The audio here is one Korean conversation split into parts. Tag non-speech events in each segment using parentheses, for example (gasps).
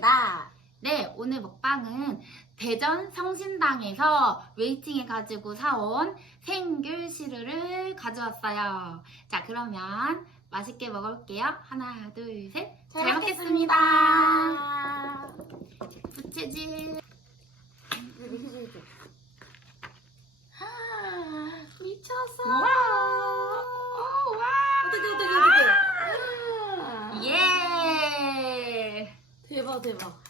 치즈입니다. 네, 오늘 먹방은 대전 성신당에서 웨이팅해 가지고 사온 생귤시루를 가져왔어요. 자, 그러면 맛있게 먹어볼게요. 하나, 둘, 셋. 잘, 먹겠습니다. 부채질. 해줘야죠. 미쳤어. 와! 와! 어떻게 어떻게 어떻게. 예! 대박 대박.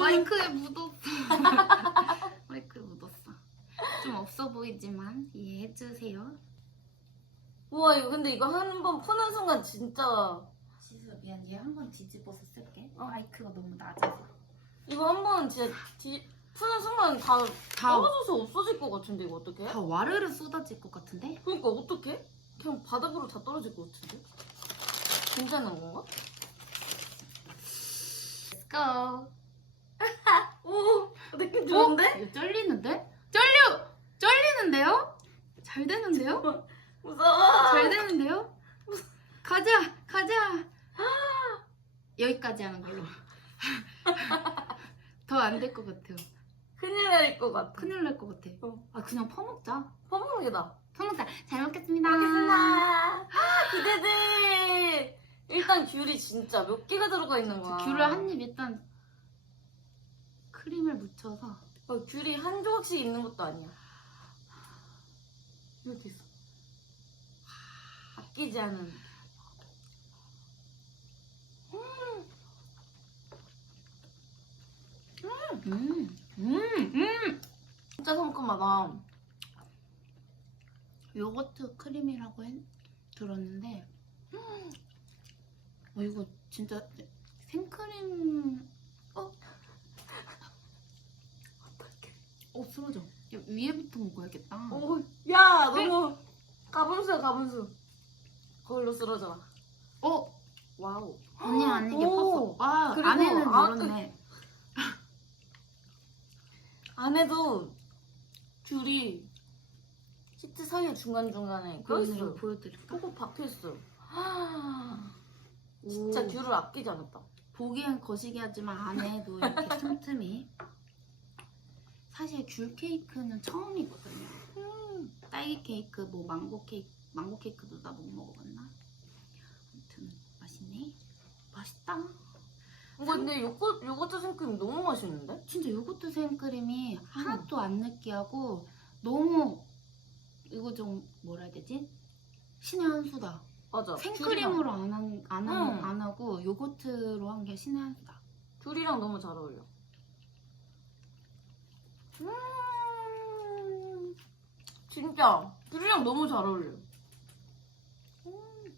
마이크에 묻었어. (laughs) 마이크에 묻었어. 좀 없어 보이지만 이해해주세요. 우와 이거 근데 이거 한 번 푸는 순간 진짜 지수 미안 얘 한 번 뒤집어서 쓸게. 마이크가 너무 낮아서. 이거 한 번 진짜 뒤, 푸는 순간 다 다, 떨어져서 없어질 것 같은데 이거 어떡해? 다 와르르 쏟아질 것 같은데? 그러니까 어떡해? 그냥 바닥으로 다 떨어질 것 같은데? 괜찮은 건가? Let's go. (laughs) 오 느낌 좋은데? 어? 이거 쩔리는데? 쩔려! 쩔리는데요? 잘 되는데요? (laughs) 무서워. 잘 되는데요? 가자! 가자! (gasps) 여기까지 하는 걸로. (laughs) 더 안 될 것 같아요. 큰일 날 것 같아. 큰일 날 것 같아. 어. 아 그냥 퍼먹자. 퍼먹는 게 나아. 퍼먹자. 잘 먹겠습니다. 알겠습니다. 귤이 진짜 몇 개가 들어가 있는 거야. 귤을 한 입 일단 크림을 묻혀서 어, 귤이 한 조각씩 있는 것도 아니야. 이렇게 있어. 아끼지 않은. 음, 음, 음. 진짜 상큼하다. 요거트 크림이라고 했, 들었는데, 음. 어 이거 진짜 생크림. 어? 어떡해. 어 쓰러져. 야, 위에부터 먹어야겠다. 오, 야, 너무 가분수야, 가분수. 거울로 쓰러져라. 어? 와우. 언니 아니게 오. 펐어. 아 그리고 안에는 아, 늘었네. (laughs) 안에도 귤이 시트 사이에 중간중간에. 이거 보여드릴까? 꼭 박혀있어요. (gasps) 진짜 오. 귤을 아끼지 않았다. 보기엔 거시기 하지만 안에도 이렇게 (laughs) 틈틈이 사실 귤 케이크는 처음이거든요 음. 딸기 케이크, 뭐 망고 케이크 망고 케이크도 나 못 먹어봤나? 아무튼 맛있네 맛있다 이거 근데 요거, 요거트 생크림 너무 맛있는데? 진짜 요거트 생크림이 하나도 안 느끼하고 너무 이거 좀 뭐라 해야 되지? 신의 한 수다 맞아. 생크림으로 안, 한, 안, 한, 응. 안 하고 요거트로 한 게 신의 한 수다 귤이랑, 귤이랑 너무 잘 어울려. 음, 진짜 귤이랑 너무 잘 어울려. 음.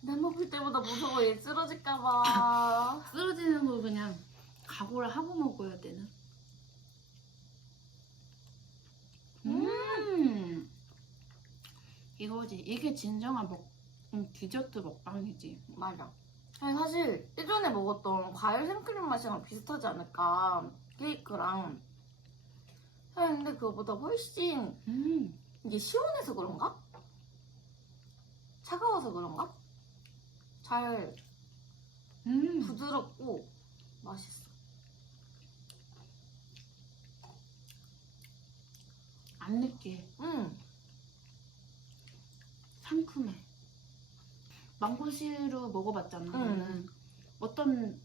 나 먹을 때보다 무서워. 얘 쓰러질까봐. (laughs) 쓰러지는 걸 그냥 각오를 하고 먹어야 되는. 음, 이거지. 이게 진정한 먹, 음, 디저트 먹방이지. 맞아. 아니, 사실 예전에 먹었던 과일 생크림 맛이랑 비슷하지 않을까. 케이크랑. 근데 그거보다 훨씬 음, 이게 시원해서 그런가? 차가워서 그런가? 잘 음, 부드럽고 맛있어. 안 느끼해. 음, 상큼해. 망고시루 먹어봤잖아. 응. 너는 어떤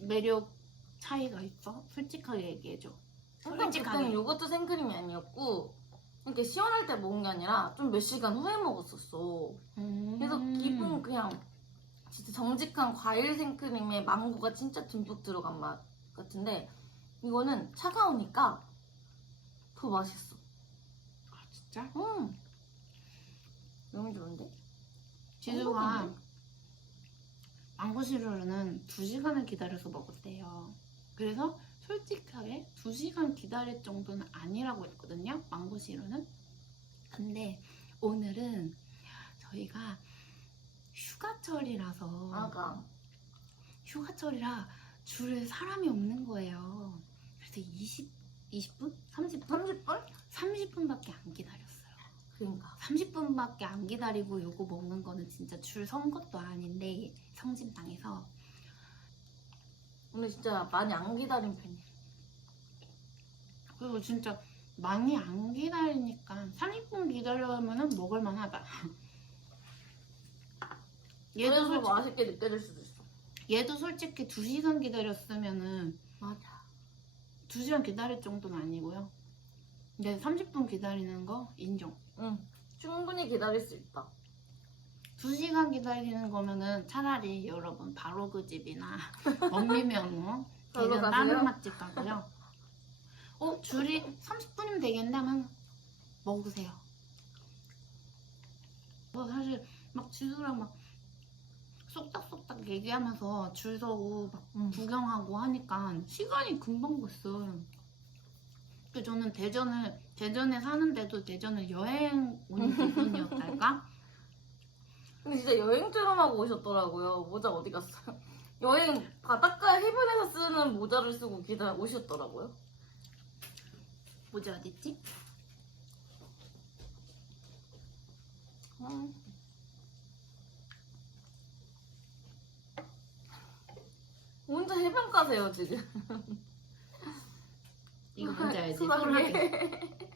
매력 차이가 있어? 솔직하게 얘기해줘. 일단 솔직하게. 그때는 요거트 생크림이 아니었고 이렇게 시원할 때 먹은 게 아니라 좀 몇 시간 후에 먹었었어. 음. 그래서 기분 그냥 진짜 정직한 과일 생크림에 망고가 진짜 듬뿍 들어간 맛 같은데 이거는 차가우니까 더 맛있어. 아, 진짜? 음, 너무 좋은데? 지수가. 망고시루는 2시간을 기다려서 먹었대요. 그래서 솔직하게 2시간 기다릴 정도는 아니라고 했거든요. 망고시루는. 근데 오늘은 저희가 휴가철이라서 아가 휴가철이라 줄에 사람이 없는 거예요. 그래서 20, 20분? 안 기다 리고 요거 먹는 거는 진짜 줄 선 것도 아닌데 성심당에서 오늘 진짜 많이 안 기다린 편이야. 그리고 진짜 많이 안 기다리니까 30분 기다려면은 먹을 만 하다. 얘도 솔직히, 맛있게 느껴질 수도 있어. 얘도 솔직히 2시간 기다렸으면은 맞아. 2시간 기다릴 정도는 아니고요. 근데 30분 기다리는 거 인정. 응. 충분히 기다릴 수 있다. 2시간 기다리는 거면은 차라리 여러분 바로 그 집이나 (laughs) 대전 가세요? 다른 맛집 가고요. 어 줄이 30분이면 되겠는데 하면 먹으세요. 뭐 사실 막 지수랑 막 쏙닥쏙닥 얘기하면서 줄 서고 막 응. 구경하고 하니까 시간이 금방 갔어. 그 저는 대전을 대전에 사는데도 대전을 여행 온 기분이었달까? (laughs) 근데 진짜 여행처럼 하고 오셨더라고요. 모자 어디 갔어요? (laughs) 여행 바닷가 해변에서 쓰는 모자를 쓰고 기다 오셨더라고요. 뭐지 어딨지? 음. 혼자 해변 가세요 지금. (laughs) 이거 뭔지 알지? 소라게. (laughs)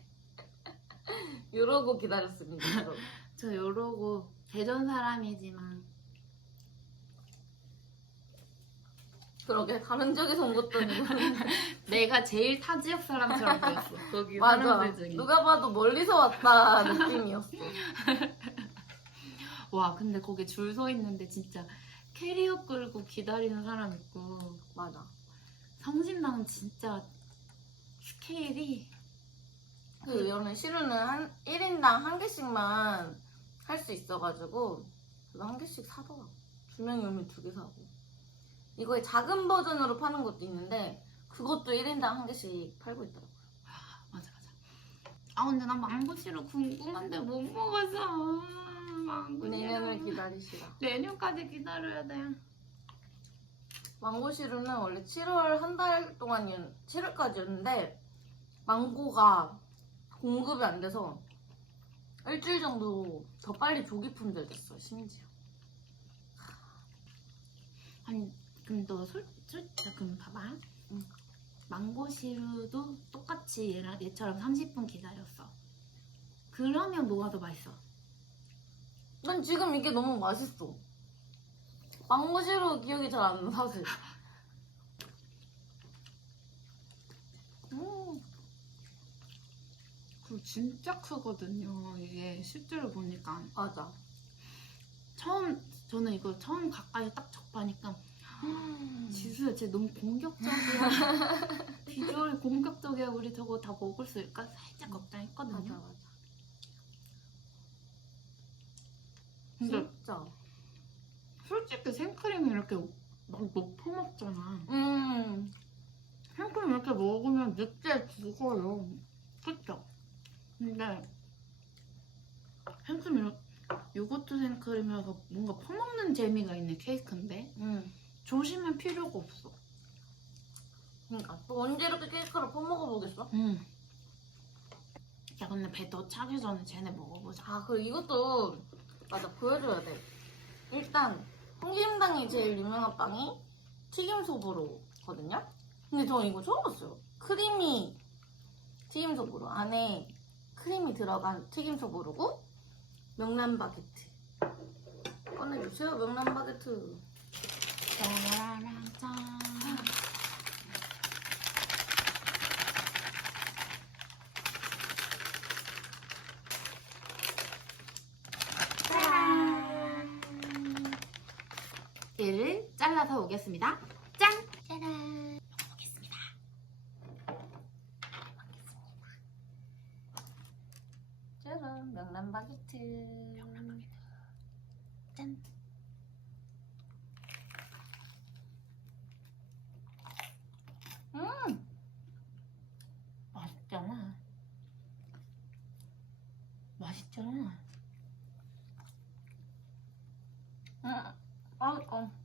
이러고 기다렸습니다. (laughs) 여러분. 저 요러고 대전 사람이지만 그러게 다른 지역에서 온 것도 아니고. (laughs) 내가 제일 타 지역 사람처럼 보였어. 거기 맞아. 사람들 중에. 누가 봐도 멀리서 왔다 느낌이었어. 와 근데 거기 줄 서 있는데 진짜 캐리어 끌고 기다리는 사람 있고 맞아. 성심당은 진짜 스케일이 그 여는 시루는 한 1인당 한 개씩만 할 수 있어가지고 그래서 한 개씩 사더라고. 두 명이 오면 두 개 사고. 이거의 작은 버전으로 파는 것도 있는데 그것도 1인당 한 개씩 팔고 있더라고. 맞아 맞아. 아 근데 난 망고시로 궁금한데 못 먹어서 망고시로 내년을 기다리시라. 내년까지 기다려야 돼. 망고 시루는 원래 7월 한 달 동안 7월까지였는데 망고가 공급이 안 돼서 일주일 정도 더 빨리 조기 품절됐어 심지어. 아니 그럼 너 솔 솔, 그럼 봐봐. 응. 망고 시루도 똑같이 얘랑 얘처럼 30분 기다렸어. 그러면 뭐가 더 맛있어? 난 지금 이게 너무 맛있어. 시루 기억이 잘 안 나, 사실. 음, 그 진짜 크거든요. 이게 실제로 보니까 맞아. 처음 저는 이거 처음 가까이 딱 접하니까 지수야 쟤 너무 공격적이야. (laughs) 비주얼이 공격적이야. 우리 저거 다 먹을 수 있을까? 살짝 걱정했거든요. 맞아, 맞아. 근데 진짜. 솔직히 생크림이 이렇게 막 높아 먹잖아. 음, 생크림 이렇게 먹으면 늑대 죽어요. 그쵸? 근데 생크림 이렇게 요거트 생크림이라서 뭔가 퍼먹는 재미가 있는 케이크인데 음. 조심할 필요가 없어. 그러니까 또 언제 이렇게 케이크를 퍼먹어 보겠어? 음. 야 근데 배 더 차기 전에 쟤네 먹어보자. 아, 그리고 이것도 맞아 보여줘야 돼. 일단 홍김당이 제일 유명한 빵이 튀김소보로거든요. 근데 저 이거 처음 봤어요. 크리미 튀김소보로 안에 크림이 들어간 튀김소보로고 명란 바게트. 꺼내주세요 명란 바게트. 짜라라짠. 얘를 잘라서 오겠습니다. 짠! 짜란! 먹어보겠습니다. 짜란 명란 바게트. 짠! 음, 맛있잖아. 맛있잖아. 음, 맛있어.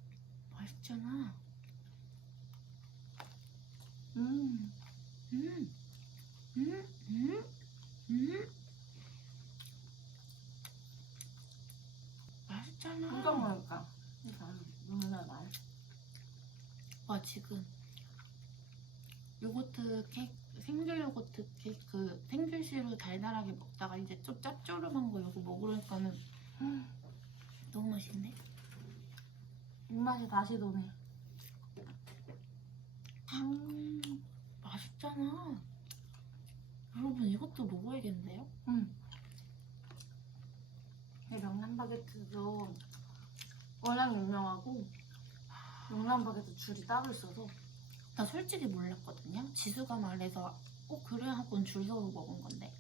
맛있잖아. 음. 음, 음, 음, 음. 지금 요거트 케이크 생귤 요거트 케이크 그 생귤씨로 달달하게 먹다가 이제 좀 짭조름한 거 요거 먹으니까는 음, 너무 맛있네. 입맛이 다시 도네. 음, 맛있잖아. 여러분 이것도 먹어야겠는데요? 음. 이 명란 바게트도 워낙 유명하고 명란 바게트 줄이 따로 있어서 나 솔직히 몰랐거든요. 지수가 말해서 어 그래 하고는 줄 서서 먹은 건데.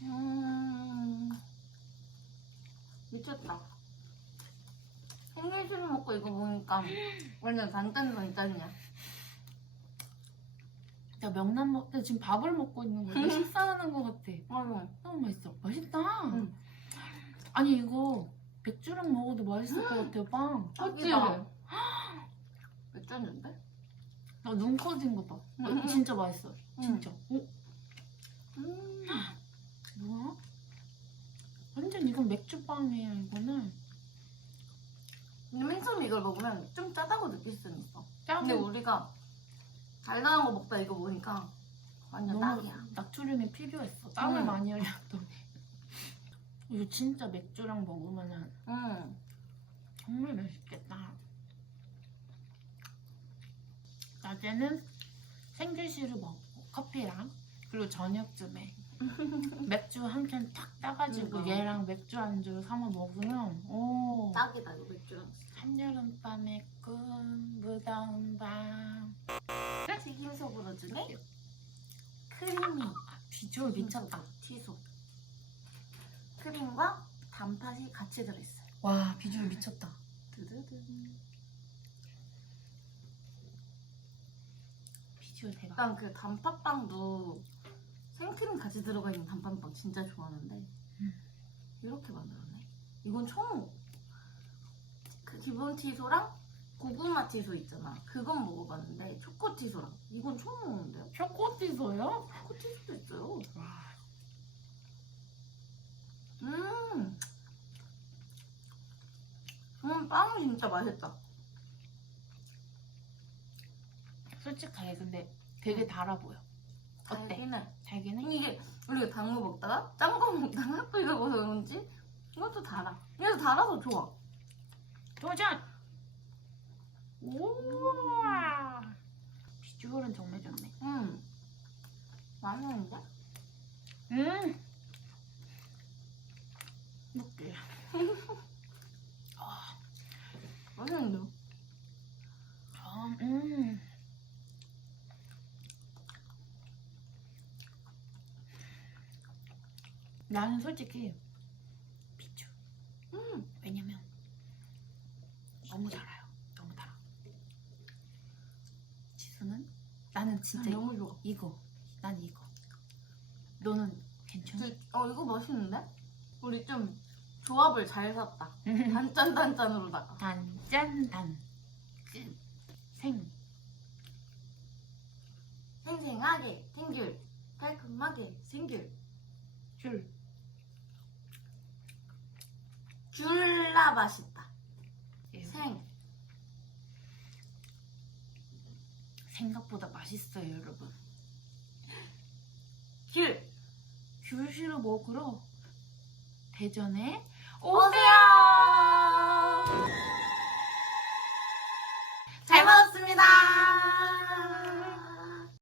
음 미쳤다. 생일술 먹고 이거 보니까 완전 단짠 단짠이야. 나 명란 먹, 나 지금 밥을 먹고 있는 거야. 식사하는 거 같아. 맞아. 너무 맛있어. 맛있다. 응. 아니 이거 맥주랑 먹어도 맛있을 것 같아요, 빵. 딱이다. 몇 잔인데? 나 눈 커진 거 봐. 어, 응. 진짜 맛있어. 진짜. 어? 음. 뭐야? 완전 이건 맥주빵이에요, 이거는. 근데 맨 처음 이걸 먹으면 좀 짜다고 느낄 수는 있어. 근데 우리가 달달한 거 먹다 이거 보니까 완전 너무 딱이야. 나트륨이 필요했어. 땀을 응. 많이 흘렸더니. 이거 진짜 맥주랑 먹으면은 응. 정말 맛있겠다. 낮에는 생귤씨를 먹고 커피랑 그리고 저녁쯤에 (laughs) 맥주 한 캔 탁 따가지고 응. 얘랑 맥주 안주로 삼아 먹으면 오 딱이다 이거 맥주랑. 한여름밤의 꿈 무더운 밤 튀김 속으로 주네. 크림이 비주얼 미쳤다 티속. 크림과 단팥이 같이 들어있어요. 와 비주얼 미쳤다 드드든. 비주얼 대박 일단 그 단팥빵도 생크림 같이 들어가 있는 단팥빵 진짜 좋아하는데 음. 이렇게 만들었네. 이건 총 그 기본 티소랑 고구마 티소 있잖아. 그건 먹어봤는데 초코 티소랑 이건 처음 먹는데요? 초코티소요? 초코 티소도 있어요. 와 음, 음 빵이 진짜 맛있다. 솔직하게 근데 되게 달아 보여 어때? 달긴 해. 달긴 해? 이게 우리가 단 거 먹다가 짠 거 먹다가 또 이거 먹어서 그런지 이것도 달아. 이래서 달아서 좋아. 도전! 우와 비주얼은 정말 좋네 음. 맛있는데? 음 먹게 (laughs) 아, 맛있는데? 아, 음 나는 솔직히 비주 음. 왜냐면 너무 달아요 너무 달아 지수는 나는 진짜 음, 너무 좋아. 이거 난 이거 너는 괜찮아? 그, 어, 이거 맛있는데? 우리 좀 조합을 잘 샀다. (laughs) 단짠 단짠으로다가. 단짠단 찐, 생 생생하게 생귤. 달콤하게 생귤. 줄 귤라 맛있다. 예, 생. 생각보다 맛있어요 여러분 귤. 귤시로 먹으러 대전에 오세요! 잘 먹었습니다.